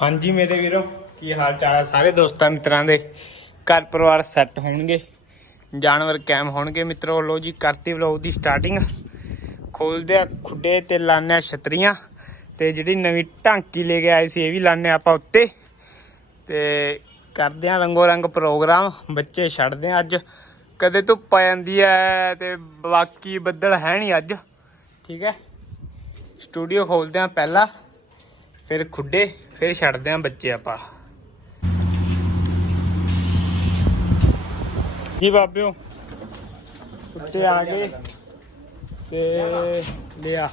ਹਾਂਜੀ ਮੇਰੇ ਵੀਰੋ, ਕੀ ਹਾਲ ਚਾਲ ਹੈ ਸਾਰੇ ਦੋਸਤਾਂ ਮਿੱਤਰਾਂ ਦੇ? ਘਰ ਪਰਿਵਾਰ ਸੈੱਟ ਹੋਣਗੇ, ਜਾਨਵਰ ਕੈਮ ਹੋਣਗੇ ਮਿੱਤਰੋ। ਲੋ ਜੀ, ਕਰਤੀ ਵਲੌਗ ਦੀ ਸਟਾਰਟਿੰਗ ਖੋਲਦੇ ਆ ਖੁੱਡੇ ਤੇ ਲਾਣੇ ਆ ਛਤਰੀਆਂ ਤੇ ਜਿਹੜੀ ਨਵੀਂ ਢਾਂਕੀ ਲੈ ਕੇ ਆਏ ਸੀ, ਇਹ ਵੀ ਲਾਣੇ ਆਪਾਂ ਉੱਤੇ। ਤੇ ਕਰਦੇ ਆ ਰੰਗੋ ਰੰਗ ਪ੍ਰੋਗਰਾਮ ਬੱਚੇ ਛੱਡਦੇ ਆ ਅੱਜ। ਕਦੇ ਧੁੱਪ ਆ ਜਾਂਦੀ ਐ ਤੇ ਬਾਕੀ ਬੱਦਲ ਹੈ ਨਹੀਂ ਅੱਜ, ਠੀਕ ਹੈ ਸਟੂਡੀਓ ਖੋਲਦੇ ਆ ਪਹਿਲਾਂ, ਫਿਰ ਖੁੱਡੇ। ਫਿਰ ਛੱਡਦੇ ਆ ਬੱਚੇ ਆਪਾਂ। ਜੀ ਬਾਬਿਓ ਉੱਤੇ ਆ ਗਏ ਤੇ ਲਿਆ।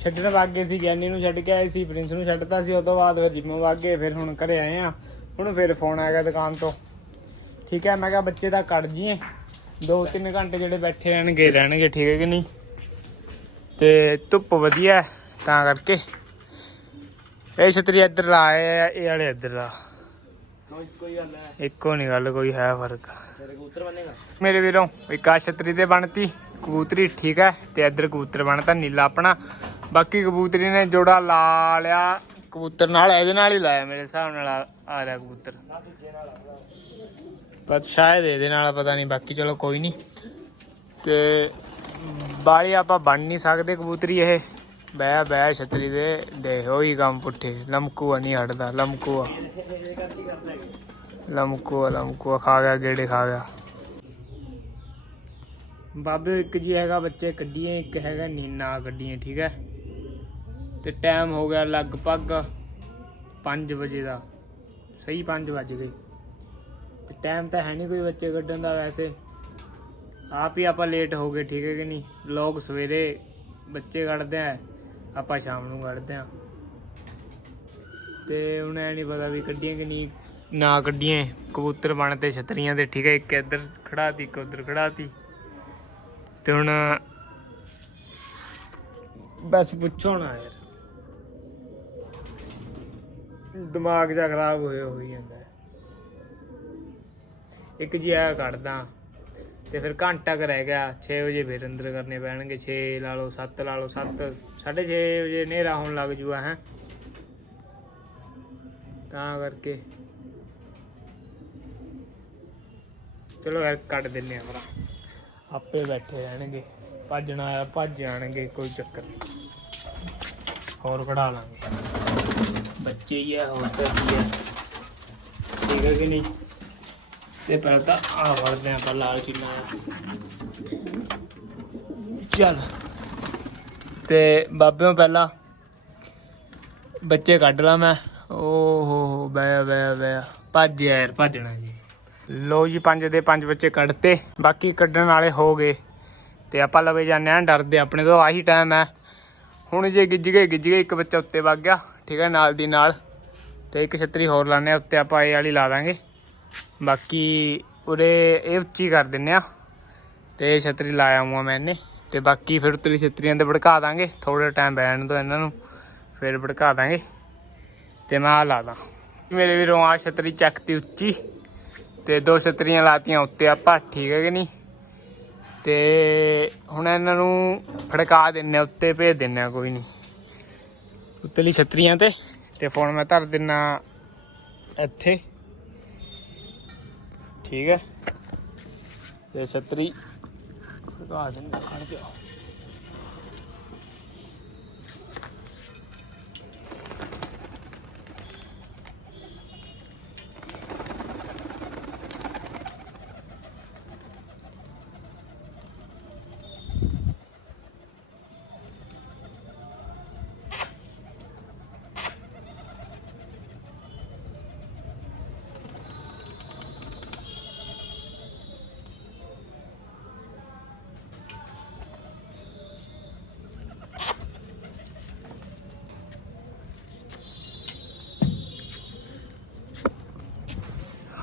ਛੱਡਣ ਵਾਗੇ ਸੀ ਗਿਆਨੀ ਨੂੰ ਛੱਡ ਕੇ ਆਏ ਸੀ, ਪ੍ਰਿੰਸ ਨੂੰ ਛੱਡਤਾ ਸੀ ਉਸ ਤੋਂ ਬਾਅਦ ਫਿਰ ਜਿੰਮੋਂ ਵਾਗੇ ਫਿਰ ਹੁਣ ਘਰੇ ਆਏ ਆ। ਹੁਣ ਫਿਰ ਫੋਨ ਆ ਗਿਆ ਦੁਕਾਨ ਤੋਂ। ਠੀਕ ਹੈ, ਮੈਂ ਕਿਹਾ ਬੱਚੇ ਦਾ ਕੱਢ ਜੀਏ। ਦੋ ਤਿੰਨ ਘੰਟੇ ਜਿਹੜੇ ਬੈਠੇ ਰਹਿਣਗੇ ਰਹਿਣਗੇ, ਠੀਕ ਹੈ ਕਿ ਨਹੀਂ? ਤੇ ਧੁੱਪ ਵਧੀਆ ਤਾਂ ਕਰਕੇ। ਇਹ ਛਤਰੀ ਇੱਧਰ ਲਾਏ ਆ ਇਹ ਵਾਲੇ ਇੱਧਰ ਲਾ। ਕੋਈ ਕੋਈ ਗੱਲ ਹੈ ਇੱਕੋ ਨਹੀਂ ਗੱਲ ਕੋਈ ਹੈ ਫ਼ਰਕ। ਤੇਰੇ ਕਬੂਤਰ ਬਣੇਗਾ? ਮੇਰੇ ਵੀਰੋਂ ਇੱਕ ਆ ਛਤਰੀ ਤੇ ਬਣਤੀ ਕਬੂਤਰੀ ਠੀਕ ਹੈ ਤੇ ਇੱਧਰ ਕਬੂਤਰ ਬਣਤਾ ਨੀਲਾ ਆਪਣਾ। ਬਾਕੀ ਕਬੂਤਰੀ ਨੇ ਜੋੜਾ ਲਾ ਲਿਆ ਕਬੂਤਰ ਨਾਲ ਇਹਦੇ ਨਾਲ ਹੀ ਲਾਇਆ ਮੇਰੇ ਹਿਸਾਬ ਨਾਲ ਆ- ਰਿਹਾ ਕਬੂਤਰ। ਪਰ ਸ਼ਾਇਦ ਇਹਦੇ ਨਾਲ ਪਤਾ ਨਹੀਂ ਬਾਕੀ ਚਲੋ ਕੋਈ ਨਹੀਂ ਤੇ ਬਾਲੀ ਆਪਾਂ ਬਣ ਨਹੀਂ ਸਕਦੇ ਕਬੂਤਰੀ ਇਹ। ਬਹਿ ਬਹਿ ਛਤਰੀ ਦੇ ਦੇ ਹੋਈ ਕੰਮ ਪੁੱਠੇ। ਲਮਕੂਆ ਨਹੀਂ ਹਟਦਾ, ਲਮਕੂਆ। ਲਮਕੂਆ ਲਮਕੂਆ, ਖਾ ਗਿਆ, ਗੇੜੇ ਖਾ ਗਿਆ। ਬਾਬੇ, ਇੱਕ ਜੀ ਹੈਗਾ ਬੱਚੇ ਕੱਢੀਏ, ਇੱਕ ਹੈਗਾ ਨੀਨਾ ਕੱਢੀਏ, ਠੀਕ ਹੈ? ਤੇ ਟਾਈਮ ਹੋ ਗਿਆ ਲਗਭਗ 5 ਵਜੇ ਦਾ। ਸਹੀ 5 ਵਜ ਗਏ। ਤੇ ਟਾਈਮ ਤਾਂ ਹੈ ਨਹੀਂ ਕੋਈ ਬੱਚੇ ਕੱਢਣ ਦਾ ਵੈਸੇ। ਆਪ ਹੀ ਆਪਾਂ ਲੇਟ ਹੋ ਗਏ, ਠੀਕ ਹੈ ਕਿ ਨਹੀਂ? ਲੋਕ ਸਵੇਰੇ ਬੱਚੇ ਕੱਢਦੇ ਆ। ਆਪਾਂ ਸ਼ਾਮ ਨੂੰ ਕੱਢਦੇ ਆ। ਤੇ ਹੁਣ ਐ ਨਹੀਂ ਪਤਾ ਵੀ ਕੱਢੀਆਂ ਕਿ ਨਹੀਂ। ਨਾ ਕੱਢੀਆਂ ਕਬੂਤਰ ਬਣ ਤੇ ਛਤਰੀਆਂ ਦੇ ਠੀਕ ਹੈ ਇੱਕ ਇੱਧਰ ਖੜਾਤੀ, ਇੱਕ ਉੱਧਰ ਖੜਾਤੀ। ਤੇ ਹੁਣ ਬਸ ਪੁੱਛੋ ਨਾ ਯਾਰ। ਦਿਮਾਗ ਜਾ ਖਰਾਬ ਹੋਇਆ, ਹੋਈ ਜਾਂਦਾ। ਇੱਕ ਜੀ ਆ ਕੱਢਦਾ। ਤੇ ਫਿਰ ਘੰਟਾ ਕ ਰਹਿ ਗਿਆ 6 ਵਜੇ ਫਿਰ ਅੰਦਰ ਕਰਨੇ ਪੈਣਗੇ 6 ਲਾ ਲਓ 7 ਲਾ ਲਓ 7 6:30 ਵਜੇ ਹਨੇਰਾ ਹੋਣ ਲੱਗ ਜੂਗਾ, ਹੈ। ਤਾਂ ਕਰਕੇ। ਚਲੋ ਯਾਰ ਕੱਢ ਦਿੰਨੇ ਆ ਭਰਾ। ਆਪੇ ਬੈਠੇ ਰਹਿਣਗੇ, ਭੱਜਣਾ ਆ, ਭੱਜ ਜਾਣਗੇ ਕੋਈ ਚੱਕਰ ਨਹੀਂ ਹੋਰ ਕਢਾ ਲਾਂਗੇ। ਬੱਚੇ ਹੀ ਆ, ਹੋਰ ਤਾਂ ਕੀ ਆ। ਠੀਕ ਹੈ ਕਿ ਨਹੀਂ? ਤੇ ਪਹਿਲਾਂ ਤਾਂ ਆ ਵੜਦੇ ਆਪਾਂ ਲਾਲ ਚੀਨਾ ਚੱਲ। ਤੇ ਬਾਬਿਓ ਪਹਿਲਾਂ ਬੱਚੇ ਕੱਢ ਲਾ ਮੈਂ। ਓ ਹੋ ਹੋ ਬੈ ਬੈ ਬੈ ਭੱਜ ਯਾਰ, ਭੱਜਣਾ ਜੀ। ਲੋ ਜੀ, ਪੰਜ ਦੇ ਪੰਜ ਬੱਚੇ ਕੱਢਤੇ। ਬਾਕੀ ਕੱਢਣ ਵਾਲੇ ਹੋ ਗਏ। ਤੇ ਆਪਾਂ ਲਵੇ ਜਾਂਦੇ ਆ, ਡਰਦੇ ਆਪਣੇ ਤੋਂ ਆਹੀ ਟਾਈਮ ਹੈ। ਹੁਣ ਜੇ ਗਿੱਜ ਗਏ ਗਿੱਜ ਗਏ। ਇੱਕ ਬੱਚਾ ਉੱਤੇ ਵਗ ਗਿਆ। ਠੀਕ ਹੈ, ਨਾਲ ਦੀ ਨਾਲ। ਤੇ ਇੱਕ ਛਤਰੀ ਹੋਰ ਲਾਣੇ ਉੱਤੇ ਆਪਾਂ ਇਹ ਵਾਲੀ ਲਾ ਦਾਂਗੇ। ਬਾਕੀ ਉਰੇ ਇਹ ਉੱਚੀ ਕਰ ਦਿੰਨੇ ਆ। ਤੇ ਇਹ ਛਤਰੀ ਲਾਇਆ ਹੂੰ ਮੈਂ ਇਹਨੇ। ਤੇ ਬਾਕੀ ਫਿਰ ਉਤਲੀ ਛਤਰੀਆਂ ਤੇ ਭੜਕਾ ਦਾਂਗੇ। ਥੋੜਾ ਟਾਈਮ ਬੈਠਣ ਤੋਂ ਇਹਨਾਂ ਨੂੰ ਫਿਰ ਭੜਕਾ ਦਾਂਗੇ। ਤੇ ਮੈਂ ਆ ਲਾ ਦਾਂ। ਮੇਰੇ ਵੀਰੋਂ ਆ ਛਤਰੀ ਚੱਕਤੀ ਉੱਚੀ। ਤੇ ਦੋ ਛਤਰੀਆਂ ਲਾਤੀਆਂ ਉੱਤੇ ਆਪਾਂ ਠੀਕ ਹੈ ਕਿ ਨਹੀਂ? ਤੇ ਹੁਣ ਇਹਨਾਂ ਨੂੰ ਫੜਕਾ ਦਿੰਨੇ ਆ, ਉੱਤੇ ਭੇਜ ਦਿੰਨੇ ਆ ਕੋਈ ਨਹੀਂ। ਉੱਤਲੀ ਛਤਰੀਆਂ ਤੇ। ਤੇ ਫੋਨ ਮੈਂ ਧਰ ਦਿੰਨਾ ਇੱਥੇ। ਠੀਕ ਹੈ। ਤੇ ਛਤਰੀ। ਫੜਕਾ ਦਿੰਨੇ ਖੜ ਜਾ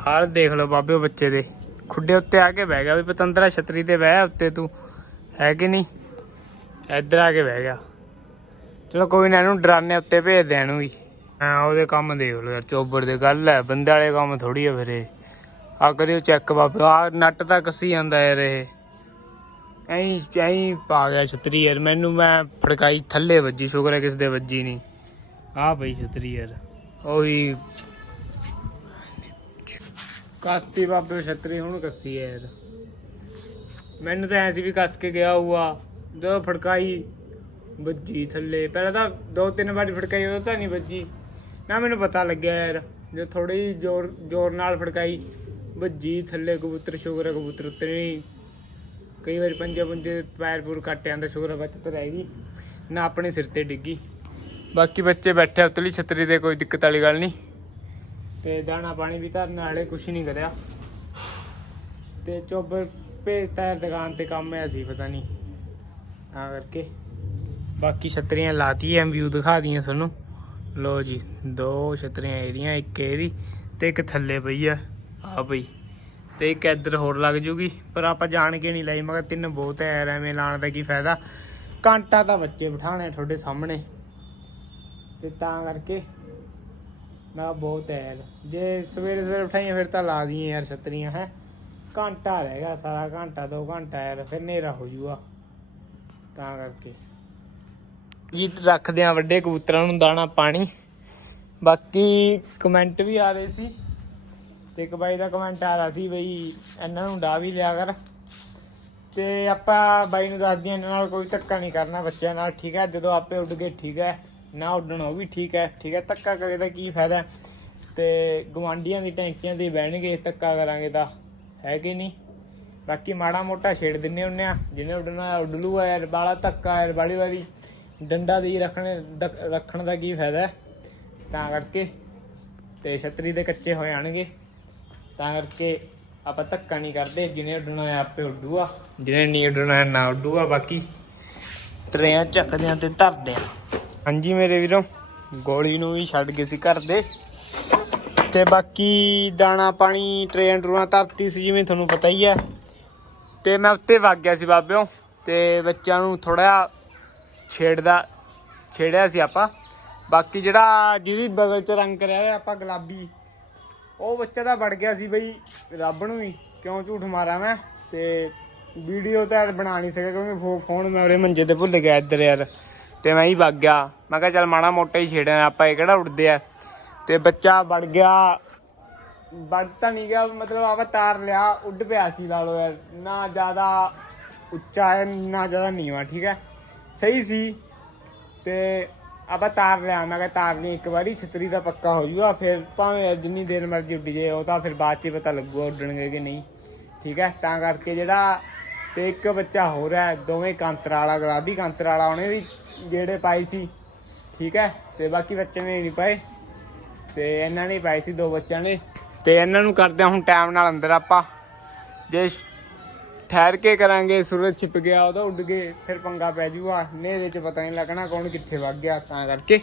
ਹਾਲ ਦੇਖ ਲਓ ਬਾਬੇ ਉਹ ਬੱਚੇ ਦੇ। ਖੁੱਡੇ ਉੱਤੇ ਆ ਕੇ ਬਹਿ ਗਿਆ ਵੀ ਪਤੰਦਰਾ ਛਤਰੀ ਤੇ ਬਹਿ ਉੱਤੇ ਤੂੰ। ਹੈ ਕਿ ਨਹੀਂ? ਇੱਧਰ ਆ ਕੇ ਬਹਿ ਗਿਆ। ਚਲੋ ਕੋਈ ਨਾ, ਇਹਨੂੰ ਡਰਾਨੇ ਉੱਤੇ ਭੇਜ ਦੇ ਇਹਨੂੰ ਵੀ। ਹਾਂ, ਉਹਦੇ ਕੰਮ ਦੇਖ ਲਓ ਯਾਰ ਚੋਬਰ ਦੇ ਗੱਲ ਹੈ, ਬੰਦੇ ਵਾਲੇ ਕੰਮ ਥੋੜੀ ਆ ਫਿਰ ਇਹ। ਆ ਕਰਿਓ ਚੈੱਕ ਬਾਬੇ ਆ ਨੱਟ ਤਾਂ ਕੱਸੀ ਜਾਂਦਾ ਯਾਰ ਇਹ। ਐਂ ਐਂ ਪਾ ਗਿਆ ਛਤਰੀ ਯਾਰ, ਮੈਨੂੰ ਮੈਂ ਫੜਕਾਈ, ਥੱਲੇ ਵੱਜੀ, ਸ਼ੁਕਰ ਹੈ ਕਿਸ ਦੇ ਵੱਜੀ ਨਹੀਂ। ਆ ਪਈ ਛਤਰੀ ਯਾਰ, ਉਹੀ ਕਸਤੀ ਬਾਬੇ ਛਤਰੀ ਹੁਣ ਕੱਸੀ ਹੈ ਯਾਰ। ਮੈਨੂੰ ਤਾਂ ਐਸੀ ਵੀ ਕੱਸ ਕੇ ਗਿਆ ਹੁਆ ਜਦੋਂ ਫੜਕਾਈ, ਵੱਜੀ ਥੱਲੇ। ਪਹਿਲਾਂ ਤਾਂ ਦੋ ਤਿੰਨ ਵਾਰੀ ਫੜਕਾਈ ਉਹ ਤਾਂ ਨਹੀਂ ਵੱਜੀ। ਨਾ ਮੈਨੂੰ ਪਤਾ ਲੱਗਿਆ ਯਾਰ, ਜੇ ਥੋੜੀ ਜ਼ੋਰ ਜ਼ੋਰ ਨਾਲ ਫੜਕਾਈ, ਵੱਜੀ ਥੱਲੇ ਕਬੂਤਰ ਸ਼ੁਕਰ ਕਬੂਤਰ ਉੱਤੇ ਨਹੀਂ। ਕਈ ਵਾਰੀ ਪੰਜੇ ਪੰਜੇ ਪੈਰ ਪੂਰ ਕੱਟ ਜਾਂਦਾ ਸ਼ੁਕਰ ਹੈ ਬਚਤ ਰਹਿ ਗਈ। ਨਾ ਆਪਣੇ ਸਿਰ ਤੇ ਡਿੱਗੀ। ਬਾਕੀ ਬੱਚੇ ਬੈਠੇ ਉਤਲੀ ਛਤਰੀ ਦੇ ਕੋਈ ਦਿੱਕਤ ਵਾਲੀ ਗੱਲ ਨਹੀਂ। ਤੇ ਦਾਣਾ ਪਾਣੀ ਵੀ ਧਰਨ ਵਾਲੇ ਕੁਛ ਨਹੀਂ ਕਰਿਆ। ਤੇ ਚੁੱਪ ਭੇਜਤਾ ਦੁਕਾਨ ਤੇ ਕੰਮ ਹੈ ਸੀ, ਪਤਾ ਨਹੀਂ ਤਾਂ ਕਰਕੇ ਬਾਕੀ ਛਤਰੀਆਂ ਲਾਤੀ, ਐ ਵਿਊ ਦਿਖਾ ਦੀਆਂ ਤੁਹਾਨੂੰ। ਲੋ ਜੀ, ਦੋ ਛਤਰੀਆਂ ਏਰੀਆਂ ਇੱਕ ਏਰੀ ਤੇ ਇੱਕ ਥੱਲੇ ਪਈ ਆ ਆ ਪਈ। ਤੇ ਇੱਕ ਇੱਧਰ ਹੋਰ ਲੱਗ ਜੂਗੀ, ਪਰ ਆਪਾਂ ਜਾਣ ਕੇ ਨਹੀਂ ਲਈ, ਮਗਰ ਤਿੰਨ ਬਹੁਤ ਹੈ ਐਵੇਂ ਲਾਣ ਦਾ ਕੀ ਫਾਇਦਾ। ਘੰਟਾ ਤਾਂ ਬੱਚੇ ਬਿਠਾਣੇ ਤੁਹਾਡੇ ਸਾਹਮਣੇ। ਤੇ ਤਾਂ ਕਰਕੇ ਮੈਂ ਬਹੁਤ ਹੈ ਜੇ ਸਵੇਰੇ ਸਵੇਰੇ ਉਠਾਈਆਂ ਫਿਰ ਤਾਂ ਲਾ ਦੀਆਂ ਯਾਰ ਛਤਰੀਆਂ, ਹੈ। ਘੰਟਾ ਰਹਿ ਗਿਆ ਸਾਰਾ ਘੰਟਾ, ਦੋ ਘੰਟਾ ਯਾਰ, ਫਿਰ ਹਨੇਰਾ ਹੋ ਜੂਗਾ। ਤਾਂ ਕਰਕੇ। ਜੀ, ਰੱਖਦੇ ਆ ਵੱਡੇ ਕਬੂਤਰਾਂ ਨੂੰ ਦਾਣਾ, ਪਾਣੀ। ਬਾਕੀ ਕਮੈਂਟ ਵੀ ਆ ਰਹੇ ਸੀ। ਤੇ ਇੱਕ ਬਾਈ ਦਾ ਕਮੈਂਟ ਆ ਰਿਹਾ ਸੀ ਬਈ, ਇਹਨਾਂ ਨੂੰ ਡਾ ਵੀ ਲਿਆ ਕਰ। ਤੇ ਆਪਾਂ ਬਾਈ ਨੂੰ ਦੱਸਦੇ ਦਈਏ ਇਹਨਾਂ ਨਾਲ ਕੋਈ ਧੱਕਾ ਨਹੀਂ ਕਰਨਾ, ਬੱਚਿਆਂ ਨਾਲ, ਠੀਕ ਹੈ? ਜਦੋਂ ਆਪੇ ਉੱਡ ਗਏ, ਠੀਕ ਹੈ? ਨਾ ਉੱਡਣ, ਉਹ ਵੀ ਠੀਕ ਹੈ ਠੀਕ ਹੈ, ਧੱਕਾ ਕਰੇ ਤਾਂ ਕੀ ਫਾਇਦਾ? ਤੇ ਗਵਾਂਡੀਆਂ ਦੀ ਟੈਂਕੀਆਂ ਤੇ ਬਹਿਣਗੇ, ਧੱਕਾ ਕਰਾਂਗੇ ਤਾਂ, ਹੈ ਕਿ ਨਹੀਂ? ਬਾਕੀ ਮਾੜਾ ਮੋਟਾ ਛੇੜ ਦਿੰਨੇ ਹੁੰਨੇ ਆ, ਜਿਹਨੇ ਉੱਡਣਾ ਉੱਡ ਲੂਗਾ ਯਾਰ ਬਾਲਾ ਧੱਕਾ ਯਾਰ ਬਾੜੀ ਵਾਰੀ ਡੰਡਾ ਦੀ ਰੱਖਣੇ ਦ- ਰੱਖਣ ਦਾ ਕੀ ਫਾਇਦਾ ਤਾਂ ਕਰਕੇ ਤੇ ਛਤਰੀ ਦੇ ਕੱਚੇ ਹੋ ਜਾਣਗੇ ਤਾਂ ਕਰਕੇ ਆਪਾਂ ਧੱਕਾ ਨਹੀਂ ਕਰਦੇ, ਜਿਹਨੇ ਉੱਡਣਾ ਹੈ, ਆਪੇ ਉੱਡੂਗਾ ਜਿਹਨੇ ਨਹੀਂ ਉੱਡਣਾ ਹੈ, ਨਾ ਉੱਡੂਗਾ ਬਾਕੀ ਟਰੇਆਂ ਚੱਕਦੇ ਆ ਤੇ ਧਰਦੇ ਆ ਹਾਂਜੀ ਮੇਰੇ ਵੀਰੋ, ਗੋਲੀ ਨੂੰ ਵੀ ਛੱਡ ਗਏ ਸੀ ਘਰ ਦੇ। ਤੇ ਬਾਕੀ ਦਾਣਾ ਪਾਣੀ ਟਰੇਨ ਟਰੂਆਂ ਧਰਤੀ ਸੀ, ਜਿਵੇਂ ਤੁਹਾਨੂੰ ਪਤਾ ਹੀ ਹੈ। ਤੇ ਮੈਂ ਉੱਤੇ ਵਗ ਗਿਆ ਸੀ ਬਾਬਿਓ, ਤੇ ਬੱਚਿਆਂ ਨੂੰ ਥੋੜਾ ਛੇੜਦਾ, ਛੇੜਿਆ ਸੀ ਆਪਾਂ। ਬਾਕੀ ਜਿਹੜਾ ਜਿਹਦੀ ਬਗਲ ਚ ਰੰਗ ਕਰਿਆ ਹੋਇਆ ਆਪਾਂ ਗੁਲਾਬੀ, ਉਹ ਬੱਚਾ ਤਾਂ ਵੜ ਗਿਆ ਸੀ ਬਈ, ਰੱਬ ਨੂੰ ਹੀ ਕਿਉਂ ਝੂਠ ਮਾਰਾਂ ਮੈਂ? ਤੇ ਵੀਡੀਓ ਤਾਂ ਯਾਰ ਬਣਾ ਨਹੀਂ ਸਕਿਆ, ਕਿਉਂਕਿ ਫੋ- ਫੋਨ ਮੈਂ ਉਰੇ ਮੰਜੇ ਤੇ ਭੁੱਲ ਗਿਆ ਇੱਧਰ ਯਾਰ। ਤੇ ਮੈਂ ਹੀ ਵਗ ਗਿਆ। ਮੈਂ ਕਿਹਾ ਚੱਲ ਮਾੜਾ ਮੋਟਾ ਹੀ ਛੇੜਿਆ ਆਪਾਂ ਇਹ ਕਿਹੜਾ ਉੱਡਦੇ ਆ? ਤੇ ਬੱਚਾ ਵੜ ਗਿਆ। ਵੜ ਤਾਂ ਨਹੀਂ ਗਿਆ, ਮਤਲਬ ਆਪਾਂ ਤਾਰ ਲਿਆ, ਉੱਡ ਪਿਆ ਸੀ ਲਾ ਲਓ ਯਾਰ। ਨਾ ਜ਼ਿਆਦਾ ਉੱਚਾ ਹੈ, ਨਾ ਜ਼ਿਆਦਾ ਨੀਵਾਂ, ਠੀਕ ਹੈ? ਸਹੀ ਸੀ। ਤੇ ਆਪਾਂ ਤਾਰ ਲਿਆ, ਮੈਂ ਕਿਹਾ ਤਾਰ ਲਈ ਇੱਕ ਵਾਰੀ, ਛਤਰੀ ਦਾ ਪੱਕਾ ਹੋ ਜੂਗਾ, ਫਿਰ ਭਾਵੇਂ ਜਿੰਨੀ ਦੇਰ ਮਰਜ਼ੀ ਉੱਡ ਜੇ ਉਹ ਤਾਂ ਫਿਰ ਬਾਅਦ ਚ ਪਤਾ ਲੱਗੂਗਾ ਉੱਡਣਗੇ ਕਿ ਨਹੀਂ, ਠੀਕ ਹੈ? ਤਾਂ ਕਰਕੇ ਜਿਹੜਾ ਤੇ ਇੱਕ ਬੱਚਾ ਹੋਰ ਹੈ, ਦੋਵੇਂ ਕਾਂਤਰਾ ਵਾਲਾ ਗੁਲਾਬੀ ਕਾਂਤਰਾ ਵਾਲਾ ਉਹਨੇ ਵੀ ਜਿਹੜੇ ਪਾਏ ਸੀ, ਠੀਕ ਹੈ? ਤੇ ਬਾਕੀ ਬੱਚੇ ਨੇ ਨਹੀਂ ਪਾਏ। ਤੇ ਇਹਨਾਂ ਨੇ ਪਾਏ ਸੀ ਦੋ ਬੱਚਿਆਂ ਨੇ। ਤੇ ਇਹਨਾਂ ਨੂੰ ਕਰਦੇ ਹੁਣ ਟਾਈਮ ਨਾਲ ਅੰਦਰ ਆਪਾਂ। ਜੇ ਠਹਿਰ ਕੇ ਕਰਾਂਗੇ, ਸੂਰਜ ਛਿਪ ਗਿਆ, ਉਹਦਾ ਉੱਡ ਗਏ ਫਿਰ ਪੰਗਾ ਪੈ ਜੂਗਾ। ਹਨੇਰੇ 'ਚ ਪਤਾ ਨਹੀਂ ਲੱਗਣਾ ਕੌਣ ਕਿੱਥੇ ਵਗ ਗਿਆ, ਤਾਂ ਕਰਕੇ।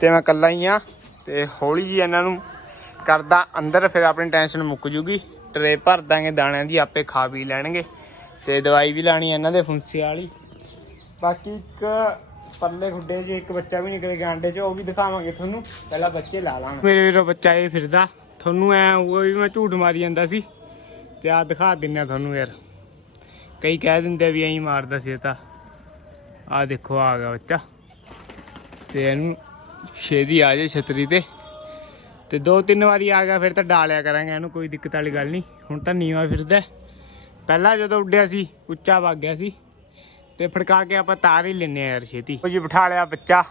ਤੇ ਮੈਂ ਇਕੱਲਾ ਹੀ ਆ ਤੇ ਹੌਲੀ ਜੀ ਇਹਨਾਂ ਨੂੰ ਕਰਦਾ ਅੰਦਰ, ਫਿਰ ਆਪਣੀ ਟੈਨਸ਼ਨ ਮੁੱਕ ਜੂਗੀ। ਟਰੇ ਭਰ ਦਾਂਗੇ, ਦਾਣਿਆਂ ਦੀ ਆਪੇ ਖਾ ਪੀ ਲੈਣਗੇ। ਤੇ ਦਵਾਈ ਵੀ ਲਾਣੀ ਇਹਨਾਂ ਦੇ ਫੁੰਸੀ ਵਾਲੀ। ਬਾਕੀ ਇੱਕ ਪੱਲੇ ਖੁੱਡੇ 'ਚ ਇੱਕ ਬੱਚਾ ਵੀ ਨਿਕਲੇ ਗਿਆ ਆਂਡੇ 'ਚ, ਉਹ ਵੀ ਦਿਖਾਵਾਂਗੇ ਤੁਹਾਨੂੰ। ਪਹਿਲਾਂ ਬੱਚੇ ਲਾ ਲਾਂਗੇ। ਮੇਰੇ ਵੀਰੋ, ਬੱਚਾ ਇਹ ਫਿਰਦਾ। ਤੁਹਾਨੂੰ ਐ ਉਹ ਵੀ ਮੈਂ ਝੂਠ ਮਾਰੀ ਜਾਂਦਾ ਸੀ। ਤੇ ਆ ਦਿਖਾ ਦਿੰਨੇ ਆ ਤੁਹਾਨੂੰ ਯਾਰ। ਕਈ ਕਹਿ ਦਿੰਦੇ ਵੀ ਐਂ ਮਾਰਦਾ ਸੀ ਤਾਂ। ਆ ਦੇਖੋ, ਆ ਗਿਆ ਬੱਚਾ। ਤੇ ਇਹਨੂੰ ਛੇਦੀ ਆ ਜੇ ਛਤਰੀ ਤੇ। ਤੇ ਦੋ ਤਿੰਨ ਵਾਰੀ ਆ ਗਿਆ, ਫਿਰ ਤਾਂ ਡਾਲਿਆ ਕਰਾਂਗੇ। ਇਹਨੂੰ ਕੋਈ ਦਿੱਕਤ ਵਾਲੀ ਗੱਲ ਨਹੀਂ। ਹੁਣ ਤਾਂ ਨੀਵਾ ਫਿਰਦਾ। ਪਹਿਲਾਂ ਜਦੋਂ ਉੱਡਿਆ ਸੀ, ਉੱਚਾ ਵਗ ਗਿਆ ਸੀ। ਤੇ ਫੜਕਾ ਕੇ ਆਪਾਂ ਤਾਰ ਹੀ ਲੈਨੇ ਆ ਯਾਰ ਛੇਤੀ। ਉਹ ਜੀ ਬਿਠਾ ਲਿਆ ਬੱਚਾ।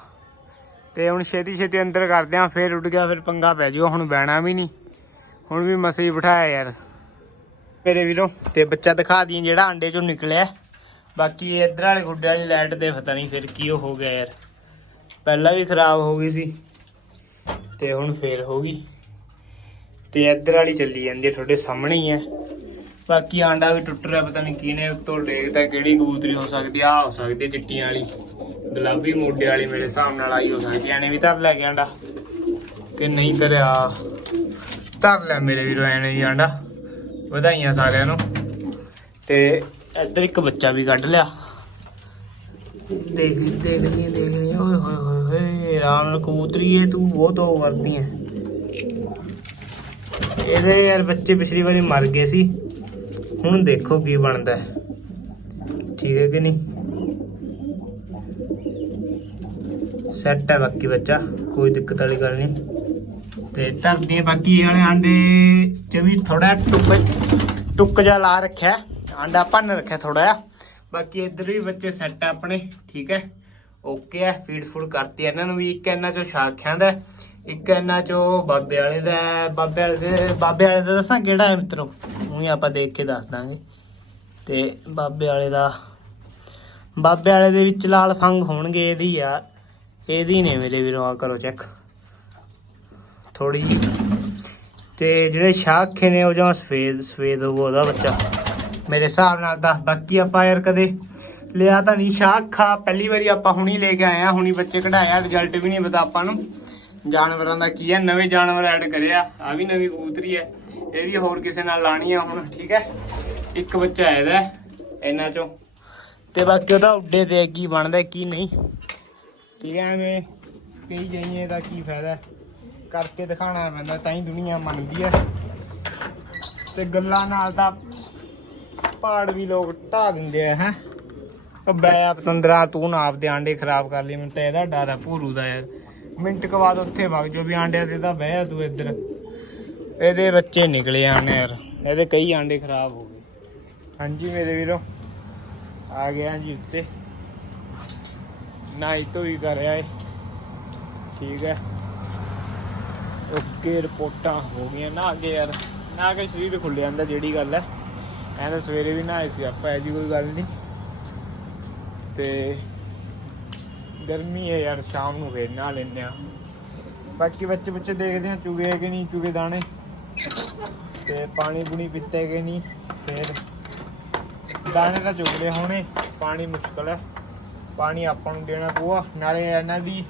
ਤੇ ਹੁਣ ਛੇਤੀ ਛੇਤੀ ਅੰਦਰ ਕਰਦੇ ਆ ਫਿਰ ਉੱਡ ਗਿਆ, ਫਿਰ ਪੰਗਾ ਪੈ ਜਾਊਗਾ ਹੁਣ ਬਹਿਣਾ ਵੀ ਨਹੀਂ। ਹੁਣ ਵੀ ਮਸੇ ਹੀ ਬਿਠਾਇਆ ਯਾਰ। ਮੇਰੇ ਵੀਰੋ, ਤੇ ਬੱਚਾ ਦਿਖਾ ਦੀ ਜਿਹੜਾ ਅੰਡੇ ਚੋਂ ਨਿਕਲਿਆ। ਬਾਕੀ ਇਹ ਇੱਧਰ ਵਾਲੇ ਗੁੱਡੇ ਵਾਲੀ ਲਾਈਟ 'ਤੇ ਪਤਾ ਨਹੀਂ ਫਿਰ ਕੀ ਹੋ ਗਿਆ ਯਾਰ। ਪਹਿਲਾਂ ਵੀ ਖਰਾਬ ਹੋ ਗਈ ਸੀ, ਤੇ ਹੁਣ ਫੇਰ ਹੋ ਗਈ। ਤੇ ਇੱਧਰ ਵਾਲੀ ਚੱਲੀ ਜਾਂਦੀ ਹੈ, ਤੁਹਾਡੇ ਸਾਹਮਣੇ ਹੀ ਹੈ। ਬਾਕੀ ਆਂਡਾ ਵੀ ਟੁੱਟ ਰਿਹਾ ਪਤਾ ਨਹੀਂ ਕਿਹਨੇ ਉੱਤੋਂ ਡੇਗਦਾ ਕਿਹੜੀ ਕਬੂਤਰੀ ਹੋ ਸਕਦੀ ਆ ਹੋ ਸਕਦੀ ਚਿੱਟੀਆਂ ਵਾਲੀ। ਗੁਲਾਬੀ ਮੋਢੇ ਵਾਲੀ ਮੇਰੇ ਹਿਸਾਬ ਨਾਲ ਆਈ ਹੋ ਸਕਦੀ ਐਨੇ ਵੀ ਧਰ ਲੈ ਕੇ ਆਂਡਾ। ਕਿ ਨਹੀਂ ਧਰਿਆ, ਧਰ ਲੈ ਮੇਰੇ ਵੀਰੋ, ਐਨੇ ਵੀ ਆਂਡਾ। ਵਧਾਈਆਂ ਸਾਰਿਆਂ ਨੂੰ। ਤੇ ਇੱਧਰ ਇੱਕ ਬੱਚਾ ਵੀ ਕੱਢ ਲਿਆ। ਦੇਖ ਦੇਖ ਲਈ ਓਏ, ਹੋਏ ਹੋਏ ਹੋਏ, ਆਰਾਮ ਨਾਲ ਕਬੂਤਰੀ ਇਹ ਤੂੰ ਬਹੁਤ ਉਹ ਕਰਦੀ ਹੈ ਇਹਦੇ ਯਾਰ ਬੱਚੇ ਪਿਛਲੀ ਵਾਰੀ ਮਰ ਗਏ ਸੀ। ਹੁਣ ਦੇਖੋ ਕੀ ਬਣਦਾ ਹੈ। ਠੀਕ ਹੈ ਕਿ ਨਹੀਂ? ਸੈੱਟ ਹੈ ਬਾਕੀ ਬੱਚਾ, ਕੋਈ ਦਿੱਕਤ ਵਾਲੀ ਗੱਲ ਨਹੀਂ। ਤੇ ਧਰਦੀ ਬਾਕੀ ਵਾਲੇ ਆਂਡੇ ਚ ਵੀ ਥੋੜਾ ਟੁੱਕ ਟੁੱਕ ਜਾ ਲਾ ਰੱਖਿਆ ਆਂਡਾ ਭੰਨ ਰੱਖਿਆ ਥੋੜਾ ਜਿਹਾ। ਬਾਕੀ ਇੱਧਰ ਵੀ ਬੱਚੇ ਸੈੱਟ ਆ ਆਪਣੇ, ਠੀਕ ਹੈ। ਓਕੇ ਹੈ ਫੀਡ ਫੂਡ ਕਰਤੀ ਇਹਨਾਂ ਨੂੰ ਵੀ ਇੱਕ ਇਹਨਾਂ ਚੋਂ ਸ਼ਾਖਿਆਂ ਦਾ ਇੱਕ ਇਹਨਾਂ ਚੋਂ ਬਾਬੇ ਵਾਲੇ ਦਾ ਹੈ। ਬਾਬੇ ਵਾਲੇ ਦੇ, ਬਾਬੇ ਵਾਲੇ ਦਾ ਦੱਸਾਂ ਕਿਹੜਾ ਹੈ ਮਿੱਤਰੋ? ਉਹੀ ਆਪਾਂ ਦੇਖ ਕੇ ਦੱਸ ਦਾਂਗੇ। ਤੇ ਬਾਬੇ ਵਾਲੇ ਦਾ, ਬਾਬੇ ਵਾਲੇ ਦੇ ਵਿੱਚ ਲਾਲ ਫੰਗ ਹੋਣਗੇ, ਇਹਦੀ ਆ, ਇਹਦੀ ਨੇ ਮੇਰੇ ਵੀਰੋ ਆ ਕਰੋ ਚੈੱਕ ਥੋੜੀ ਜਿਹੀ। ਤੇ ਜਿਹੜੇ ਸ਼ਾਖੇ ਨੇ, ਉਹ ਜਾਂ ਸਫੇਦ ਸਫੇਦ ਹੋਊ ਉਹਦਾ ਬੱਚਾ। ਮੇਰੇ ਹਿਸਾਬ ਨਾਲ ਤਾਂ ਬਾਕੀ ਆਪਾਂ ਯਾਰ ਕਦੇ ਲਿਆ ਤਾਂ ਨਹੀਂ। ਸ਼ਾਖਾ ਪਹਿਲੀ ਵਾਰੀ ਆਪਾਂ ਹੁਣੀ ਲੈ ਕੇ ਆਏ ਆ, ਹੁਣੀ ਬੱਚੇ ਕਢਾਇਆ ਰਿਜ਼ਲਟ ਵੀ ਨਹੀਂ ਪਤਾ ਆਪਾਂ ਨੂੰ। ਜਾਨਵਰਾਂ ਦਾ ਕੀ ਹੈ? ਨਵੇਂ ਜਾਨਵਰ ਐਡ ਕਰਿਆ ਆ। ਵੀ ਨਵੀਂ ਕਬੂਤਰੀ ਹੈ। ਇਹ ਵੀ ਹੋਰ ਕਿਸੇ ਨਾਲ ਲਾਣੀ ਆ ਹੁਣ ਠੀਕ ਹੈ? ਇੱਕ ਬੱਚਾ ਇਹਦਾ ਹੈ, ਇਹਨਾਂ ਚੋਂ। ਤੇ ਬਾਕੀ ਉਹਦਾ ਉੱਡੇ ਤੇ ਕੀ ਬਣਦਾ ਕੀ ਨਹੀਂ। ਠੀਕ ਹੈ ਐਵੇਂ ਕਈ ਜਾਈਏ ਦਾ ਕੀ ਫਾਇਦਾ ਕਰਕੇ ਦਿਖਾਣਾ ਪੈਂਦਾ ਤਾਂ ਹੀ ਦੁਨੀਆ ਮੰਨਦੀ ਹੈ। ਤੇ ਗੱਲਾਂ ਨਾਲ ਤਾਂ ਪਹਾੜ ਵੀ ਲੋਕ ਢਾ ਦਿੰਦੇ ਆ ਹੈ। ਉਹ ਬੈ ਪਤੰਦਰਾ ਤੂੰ ਨਾ ਆਪਦੇ ਆਂਡੇ ਖਰਾਬ ਕਰ ਲਈ ਮੈਨੂੰ ਤਾਂ ਇਹਦਾ ਡਰ ਹੈ ਭੂਰੂ ਦਾ ਯਾਰ। ਮਿੰਟ ਕੁ ਬਾਅਦ ਉੱਥੇ ਵਗ ਜੋ ਵੀ ਆਂਡਿਆਂ ਤੇ ਤਾਂ ਬਹਿ ਤੂੰ ਇੱਧਰ। ਇਹਦੇ ਬੱਚੇ ਨਿਕਲੇ ਆਣੇ ਯਾਰ। ਇਹਦੇ ਕਈ ਆਂਡੇ ਖਰਾਬ ਹੋ ਗਏ। ਹਾਂਜੀ ਮੇਰੇ ਵੀਰੋ, ਆ ਗਿਆ ਜੀ ਉੱਤੇ। ਨਾਈ ਧੋਈ ਕਰ ਰਿਹਾ ਏ ਠੀਕ ਹੈ। ਓਕੇ, ਰਿਪੋਰਟਾਂ ਹੋ ਗਈਆਂ। ਨਾ ਕੇ ਯਾਰ, ਨਾ ਕੇ ਸਰੀਰ ਖੁੱਲ ਜਾਂਦਾ ਜਿਹੜੀ ਗੱਲ ਹੈ। ਐਂ ਤਾਂ ਸਵੇਰੇ ਵੀ ਨਹਾਏ ਸੀ ਆਪਾਂ ਐਜੀ ਕੋਈ ਗੱਲ ਨਹੀਂ। ਤੇ ਗਰਮੀ ਹੈ ਯਾਰ, ਸ਼ਾਮ ਨੂੰ ਫੇਰ ਨਾ ਲੈਂਦੇ ਆ ਬਾਕੀ ਬੱਚੇ ਬੱਚੇ ਦੇਖਦੇ ਆ ਚੁਗੇ ਕਿ ਨਹੀਂ, ਚੁਗੇ ਦਾਣੇ। ਤੇ ਪਾਣੀ ਪੂਣੀ ਪੀਤੇ ਕਿ ਨਹੀਂ, ਫੇਰ ਦਾਣੇ ਤਾਂ ਚੁਗ ਲਏ ਹੋਣੇ, ਪਾਣੀ ਮੁਸ਼ਕਲ ਹੈ। ਪਾਣੀ ਆਪਾਂ ਨੂੰ ਦੇਣਾ ਪਊਗਾ, ਨਾਲੇ ਇਹਨਾਂ ਦੀ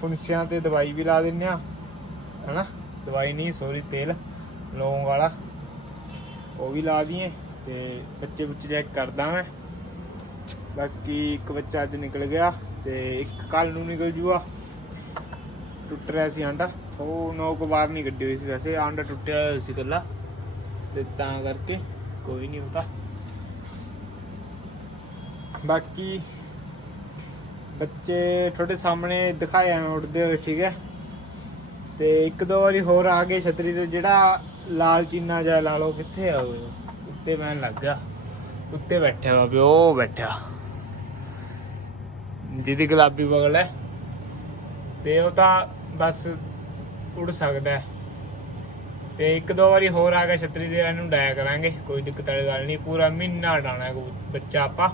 ਫੁੰਸਿਆਂ ਤੇ ਦਵਾਈ ਵੀ ਲਾ ਦਿੰਨੇ ਆ ਹਨਾ? ਦਵਾਈ ਨਹੀਂ, ਸੋਰੀ, ਤੇਲ, ਲੌਂਗ ਵਾਲਾ, ਉਹ ਵੀ ਲਾ ਦਈਏ ਤੇ ਬੱਚੇ ਬੱਚੇ ਚੈੱਕ ਕਰਦਾ ਮੈਂ। ਬਾਕੀ ਇੱਕ ਬੱਚਾ ਅੱਜ ਨਿਕਲ ਗਿਆ ਤੇ ਇੱਕ ਕੱਲ ਨੂੰ ਨਿਕਲ ਜੂਗਾ। ਟੁੱਟ ਰਿਹਾ ਸੀ ਆਂਡਾ। ਉਹ ਨੌ ਕੁ ਬਾਰ ਨਹੀਂ ਕੱਢੀ ਹੋਈ ਸੀ ਵੈਸੇ, ਆਂਡਾ ਟੁੱਟਿਆ ਹੋਇਆ ਸੀ ਇਕੱਲਾ। ਤੇ ਤਾਂ ਕਰਕੇ ਕੋਈ ਨਹੀਂ ਹੁੰਦਾ। ਬਾਕੀ ਬੱਚੇ ਤੁਹਾਡੇ ਸਾਹਮਣੇ ਦਿਖਾਇਆ ਐ ਉੱਡਦੇ ਹੋਏ, ਠੀਕ ਹੈ। ਤੇ ਇੱਕ ਦੋ ਵਾਰੀ ਹੋਰ ਆ ਗਏ ਛਤਰੀ ਤੇ, ਜਿਹੜਾ ਲਾਲ ਚੀਨਾ ਜਿਹਾ ਲਾ ਲਓ, ਕਿੱਥੇ ਆ ਉਹ? ਉੱਤੇ ਮੈਂ ਲੱਗ ਗਿਆ। ਉੱਤੇ ਬੈਠਿਆ ਵਾ, ਵੀ ਉਹ ਬੈਠਾ ਜਿਹਦੀ ਗੁਲਾਬੀ ਬਗਲ ਹੈ। ਤੇ ਉਹ ਤਾਂ ਬਸ ਉੜ ਸਕਦਾ ਹੈ। ਤੇ ਇੱਕ ਦੋ ਵਾਰੀ ਹੋਰ ਆ ਗਿਆ ਛਤਰੀ ਦੇ ਇਹਨੂੰ ਡਾਇਆ ਕਰਾਂਗੇ, ਕੋਈ ਦਿੱਕਤ ਵਾਲੀ ਗੱਲ ਨਹੀਂ। ਪੂਰਾ ਮਹੀਨਾ ਡਾਣਾ ਬੱਚਾ ਆਪਾਂ।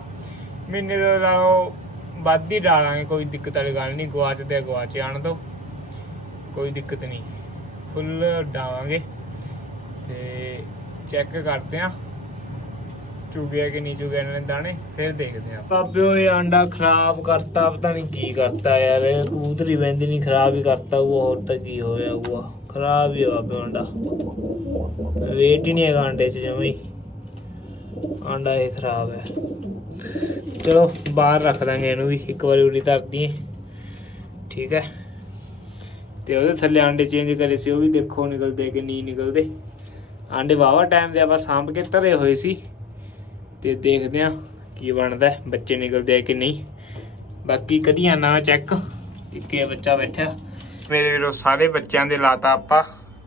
ਮਹੀਨੇ ਦੇ ਨਾਲੋਂ ਵੱਧ ਹੀ ਡਾਲਾਂਗੇ, ਕੋਈ ਦਿੱਕਤ ਵਾਲੀ ਗੱਲ ਨਹੀਂ। ਗਵਾਚ ਤੇ ਗਵਾਚ ਆਣ ਦੋ ਕੋਈ ਦਿੱਕਤ ਨਹੀਂ। ਫੁੱਲ ਡਾਵਾਂਗੇ। ਤੇ ਚੈੱਕ ਕਰਦੇ ਆ ਚੁਗਿਆ ਕਿ ਨਹੀਂ ਚੁਗਿਆ, ਇਹਨਾਂ ਨੇ ਦਾਣੇ ਫਿਰ ਦੇਖਦੇ ਆ ਬਾਬਿਓ ਇਹ ਆਂਡਾ ਖਰਾਬ ਕਰਤਾ, ਪਤਾ ਨਹੀਂ ਕੀ ਕਰਤਾ ਯਾਰ ਇਹ ਕਬੂਤਰੀ ਵੈਂਦੀ ਨਹੀਂ, ਖਰਾਬ ਹੀ ਕਰਤਾ, ਉਹ ਹੋਰ ਤਾਂ ਕੀ ਹੋਇਆ, ਉਹ ਖਰਾਬ ਹੀ ਹੋਇਆ ਪਿਆ ਆਂਡਾ। ਵੇਟ ਹੀ ਨਹੀਂ ਹੈਗਾ ਆਂਡੇ 'ਚ ਜਮਾ ਆਂਡਾ ਇਹ ਖਰਾਬ ਹੈ। ਚਲੋ, ਬਾਹਰ ਰੱਖ ਦਾਂਗੇ ਇਹਨੂੰ ਵੀ, ਇੱਕ ਵਾਰੀ ਉਰੀ ਧਰਦੀ ਦਈਏ। ਠੀਕ ਹੈ? ਤੇ ਉਹਦੇ ਥੱਲੇ ਆਂਡੇ ਚੇਂਜ ਕਰੇ ਸੀ, ਉਹ ਵੀ ਦੇਖੋ ਨਿਕਲਦੇ ਕਿ ਨਹੀਂ ਨਿਕਲਦੇ। ਆਂਡੇ ਵਾਵਾ ਟਾਈਮ ਦੇ ਆਪਾਂ ਸਾਂਭ ਕੇ ਧਰੇ ਹੋਏ ਸੀ। ਤੇ ਦੇਖਦੇ ਆ ਕੀ ਬਣਦਾ, ਬੱਚੇ ਨਿਕਲਦੇ ਆ ਕਿ ਨਹੀਂ। ਬਾਕੀ ਕਦੀਆਂ ਨਾ ਚੈੱਕ ਇੱਕ ਇਹ ਬੱਚਾ ਬੈਠਾ। ਮੇਰੇ ਵੀਰੋ, ਸਾਰੇ ਬੱਚਿਆਂ ਦੇ ਲਾਤਾ ਆਪਾਂ,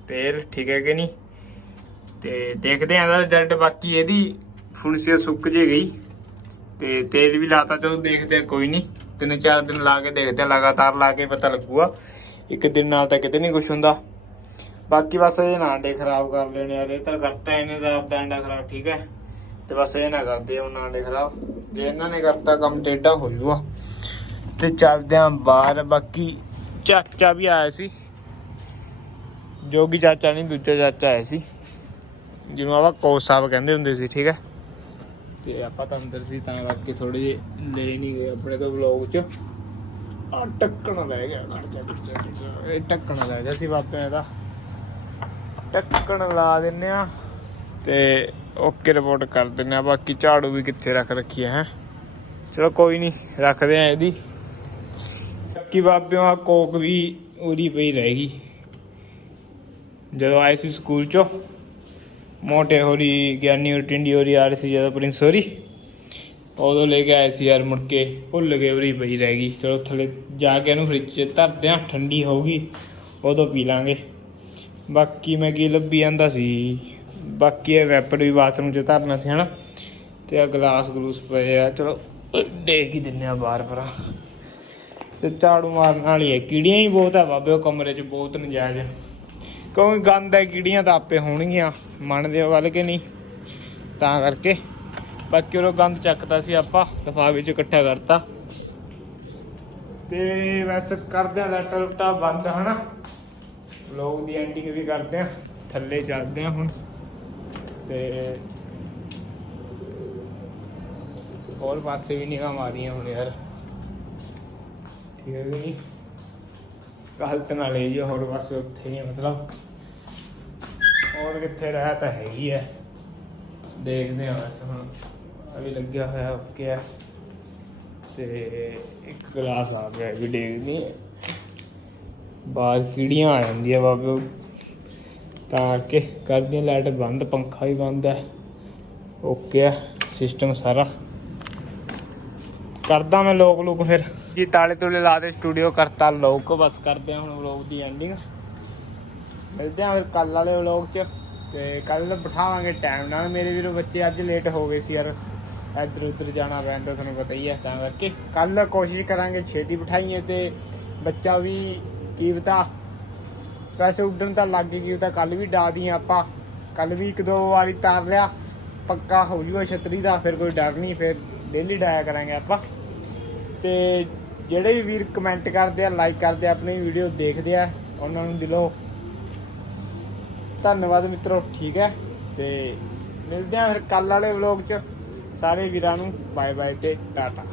ਤੇਲ, ਠੀਕ ਹੈ ਕਿ ਨਹੀਂ? ਤੇ ਦੇਖਦੇ ਆਂ ਇਹਦਾ ਰਿਜ਼ਲਟ ਬਾਕੀ ਇਹਦੀ ਫੁੰਸੀਆ ਸੁੱਕ ਜੇ ਗਈ। ਤੇ ਤੇਲ ਵੀ ਲਾਤਾ, ਚਲੋ ਦੇਖਦੇ ਆ ਕੋਈ ਨਹੀਂ। ਤਿੰਨ ਚਾਰ ਦਿਨ ਲਾ ਕੇ ਦੇਖਦੇ ਆ ਲਗਾਤਾਰ ਲਾ ਕੇ ਪਤਾ ਲੱਗੂਗਾ। ਇੱਕ ਦਿਨ ਨਾਲ ਤਾਂ ਕਿਤੇ ਨਹੀਂ ਕੁਝ ਹੁੰਦਾ। ਬਾਕੀ ਬਸ ਇਹ ਨਾ ਅੰਡੇ ਖਰਾਬ ਕਰ ਲੈਣੇ ਯਾਰ ਇਹ ਤਾਂ ਕਰਤਾ ਇਹਨੇ ਦਾ ਆਪਦਾ ਅੰਡਾ ਖਰਾਬ, ਠੀਕ ਹੈ। ਤੇ ਬਸ ਇਹ ਨਾ ਕਰਦੇ ਹੁਣ ਨੇ ਖਰਾਬ। ਜੇ ਇਹਨਾਂ ਨੇ ਕਰਤਾ, ਕੰਮ ਟੇਢਾ ਹੋ ਜੂਗਾ। ਤੇ ਚੱਲਦੇ ਆਂ ਬਾਹਰ, ਬਾਕੀ ਚਾਚਾ ਵੀ ਆਇਆ ਸੀ। ਜੋਗੀ ਚਾਚਾ ਨਹੀਂ, ਦੂਜਾ ਚਾਚਾ ਆਇਆ ਸੀ। ਜਿਹਨੂੰ ਆਪਾਂ ਕੋਚ ਸਾਹਿਬ ਕਹਿੰਦੇ ਹੁੰਦੇ ਸੀ, ਠੀਕ ਹੈ? ਤੇ ਆਪਾਂ ਤਾਂ ਅੰਦਰ ਸੀ, ਤਾਂ ਕਰਕੇ ਥੋੜੇ ਜਿਹੇ ਲੈ ਨਹੀਂ ਗਏ ਆਪਣੇ ਤੋਂ ਵਲੌਗ 'ਚ। ਆ ਟੱਕਣ ਰਹਿ ਗਿਆ ਘੜ ਜਾ ਘੜ ਇਹ ਟੱਕਣ ਰਹਿ ਗਿਆ ਸੀ ਬਾਪੇ ਦਾ। ਟੱਕਣ ਲਾ ਦਿੰਨੇ ਆ। ਤੇ ਓਕੇ ਰਿਪੋਰਟ ਕਰ ਦਿੰਨੇ ਆ ਬਾਕੀ ਝਾੜੂ ਵੀ ਕਿੱਥੇ ਰੱਖ ਰੱਖੀ ਹੈ ਚਲੋ ਕੋਈ ਨਹੀਂ ਰੱਖਦੇ ਆ ਇਹਦੀ। ਬਾਕੀ ਬਾਬਿਓ ਆ ਕੋਕ ਵੀ ਉਰੀ ਪਈ ਰਹਿ ਗਈ। ਜਦੋਂ ਆਏ ਸੀ ਸਕੂਲ ਚੋਂ, ਮੋਟੇ ਹੋਰੀ, ਗਿਆਨੀ ਹੋਰੀ, ਟਿੰਡੀ ਹੋਰੀ ਆ ਰਹੇ ਸੀ, ਜਦੋਂ ਪ੍ਰਿੰਸ ਹੋਰੀ, ਉਦੋਂ ਲੈ ਕੇ ਆਏ ਸੀ ਯਾਰ ਮੁੜ ਕੇ, ਭੁੱਲ ਗਏ, ਉਰੀ ਪਈ ਰਹਿ ਗਈ। ਚਲੋ ਥੱਲੇ ਜਾ ਕੇ ਇਹਨੂੰ ਫ੍ਰਿਜ 'ਚ ਧਰਦੇ ਆ ਠੰਡੀ ਹੋਊਗੀ, ਉਦੋਂ ਪੀ ਲਾਂਗੇ। ਬਾਕੀ ਮੈਂ ਕੀ ਲੱਭੀ ਜਾਂਦਾ ਸੀ? ਬਾਕੀ ਇਹ ਵੈਪਰ ਵੀ ਬਾਥਰੂਮ 'ਚ ਧਰਨਾ ਸੀ, ਹਨਾ? ਤੇ ਆ ਗਲਾਸ ਗਲੂਸ ਪਏ ਆ। ਚਲੋ ਦੇਖ ਹੀ ਦਿੰਨੇ ਆ ਬਾਹਰ ਪਰਾਂ ਤੇ ਝਾੜੂ ਮਾਰਨ ਵਾਲੀ ਹੈ ਕੀੜੀਆਂ ਹੀ ਬਹੁਤ ਆ ਬਾਬੇ, ਉਹ ਕਮਰੇ 'ਚ ਬਹੁਤ ਨਜਾਇਜ਼ ਕਿਉਂਕਿ ਗੰਦ ਹੈ, ਕੀੜੀਆਂ ਤਾਂ ਆਪੇ ਹੋਣਗੀਆਂ। ਮੰਨਦੇ ਹੋ ਗੱਲ ਕਿ ਨਹੀਂ? ਤਾਂ ਕਰਕੇ। ਬਾਕੀ ਉਹ ਗੰਦ ਚੱਕਦਾ ਸੀ ਆਪਾਂ, ਲਿਫਾਫੇ 'ਚ ਇਕੱਠਾ ਕਰਤਾ। ਤੇ ਵੈਸੇ ਕਰਦੇ ਆ ਲੈਟਰ ਲੁੱਟਾ ਬੰਦ, ਹਨਾ? ਲੋਕ ਦੀ ਐਂਡਿੰਗ ਵੀ ਕਰਦੇ ਆ। ਥੱਲੇ ਚੱਲਦੇ ਆ ਹੁਣ। ਤੇ ਹੋਰ ਪਾਸੇ ਵੀ ਨਿਗਾਹ ਮਾਰੀਆਂ ਹੁਣ ਯਾਰ। ਠੀਕ ਹੈ ਨਹੀਂ? ਗਲਤ ਨਾਲ ਇਹ ਜੀ ਹੋਰ ਪਾਸੇ ਉੱਥੇ ਹੀ ਮਤਲਬ। ਹੋਰ ਕਿੱਥੇ ਰਹਿ ਤਾਂ ਹੈਗੀ ਹੈ ਦੇਖਦੇ ਹਾਂ ਬਸ ਹੁਣ। ਅਭੀ ਲੱਗਿਆ ਹੋਇਆ ਓਕੇ ਆ। ਤੇ ਇੱਕ ਗਲਾਸ ਆ ਗਿਆ ਵੀ ਦੇਖਦੇ ਬਾਹਰ ਕੀੜੀਆਂ ਆ ਜਾਂਦੀਆਂ ਬਾਬੇ। ਤਾਂ ਕਿ ਕਰਦੀਆਂ ਲਾਈਟ ਬੰਦ, ਪੰਖਾ ਵੀ ਬੰਦ ਹੈ। ਓਕੇ ਆ ਸਿਸਟਮ ਸਾਰਾ। ਕਰਦਾ ਮੈਂ ਲੋਕ ਲੋਕ ਫਿਰ। ਜੀ, ਤਾਲੇ ਤੁਲੇ ਲਾ ਦੇ ਸਟੂਡੀਓ ਕਰਤਾ ਲੋਕ, ਬਸ ਕਰਦੇ ਆ ਹੁਣ ਵਲੌਗ ਦੀ ਐਂਡਿੰਗ ਮਿਲਦੇ ਆ ਫਿਰ ਕੱਲ ਵਾਲੇ ਵਲੌਗ 'ਚ, ਤੇ ਕੱਲ ਬਿਠਾਵਾਂਗੇ ਟਾਈਮ ਨਾਲ। ਮੇਰੇ ਵੀਰੋ ਬੱਚੇ ਅੱਜ ਲੇਟ ਹੋ ਗਏ ਸੀ ਯਾਰ। ਇੱਧਰ ਉੱਧਰ ਜਾਣਾ ਪੈਂਦਾ, ਤੁਹਾਨੂੰ ਪਤਾ ਹੀ ਹੈ, ਤਾਂ ਕਰਕੇ। ਕੱਲ ਕੋਸ਼ਿਸ਼ ਕਰਾਂਗੇ ਛੇਤੀ ਬਿਠਾਈਏ ਤੇ ਬੱਚਾ ਵੀ ਕੀ ਪਤਾ ਵੈਸੇ ਉੱਡਣ ਤਾਂ ਲੱਗ ਗਈ, ਉਹ ਤਾਂ ਕੱਲ ਵੀ ਡਾ ਦੀਆਂ ਆਪਾਂ। ਕੱਲ ਵੀ ਇੱਕ ਦੋ ਵਾਰੀ ਤਾਰ ਲਿਆ, ਪੱਕਾ ਹੋ ਜੂਗਾ ਛਤਰੀ ਦਾ, ਫਿਰ ਕੋਈ ਡਰ ਨਹੀਂ, ਫਿਰ ਡੇਲੀ ਡਾਇਆ ਕਰਾਂਗੇ ਆਪਾਂ। ਤੇ ਜਿਹੜੇ ਵੀ ਵੀਰ ਕਮੈਂਟ ਕਰਦੇ ਆ ਲਾਈਕ ਕਰਦੇ ਆ, ਆਪਣੀ ਵੀਡੀਓ ਦੇਖਦੇ ਆ, ਉਹਨਾਂ ਨੂੰ ਦਿਲੋਂ ਧੰਨਵਾਦ ਮਿੱਤਰੋ, ਠੀਕ ਹੈ? ਤੇ ਮਿਲਦੇ ਆ ਫਿਰ ਕੱਲ ਵਾਲੇ ਵਲੌਗ 'ਚ। ਸਾਰੇ ਵੀਰਾਂ ਨੂੰ ਬਾਏ ਬਾਏ ਤੇ, ਟਾਟਾ।